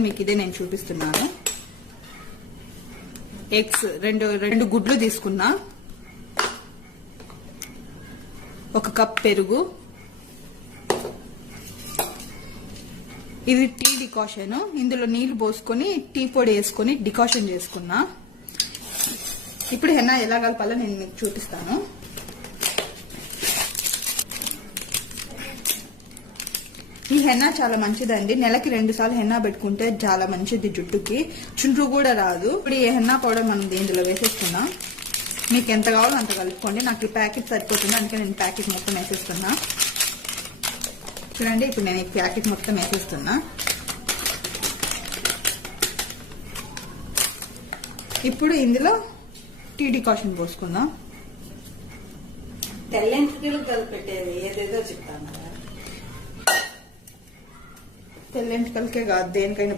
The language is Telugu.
మీకు ఇదే నేను చూపిస్తున్నాను. ఎగ్స్ రెండు రెండు గుడ్లు తీసుకున్నా. ఒక కప్ పెరుగు. ఇది టీ డికాషన్. ఇందులో నీళ్ళు పోసుకొని టీ పొడి వేసుకొని డికాషన్ చేసుకున్నా. ఇప్పుడు హెన్నా ఎలా కలపాలో నేను మీకు చూపిస్తాను. ఈ హెన్నా చాలా మంచిదండి. నెలకి రెండు సార్లు హెన్నా పెట్టుకుంటే చాలా మంచిది జుట్టుకి. చుండ్రు కూడా రాదు. ఇప్పుడు ఈ హెన్నా పౌడర్ మనం దీంట్లో వేసేసుకుందాం. మీకు ఎంత కావాలో అంత కలుపుకోండి. నాకు ఈ ప్యాకెట్ సరిపోతుంది. అందుకే నేను ప్యాకెట్ మొత్తం వేసేస్తున్నా. చూడండి ఇప్పుడు నేను ఈ ప్యాకెట్ మొత్తం వేసేస్తున్నా. ఇప్పుడు ఇందులో టీ డికాషన్ పోసుకుందాం. తెల్లంటికి కలిపెట్టేది ఏదేదో చెప్తాను. తెల్లెంటికలకే కాదు దేనికైనా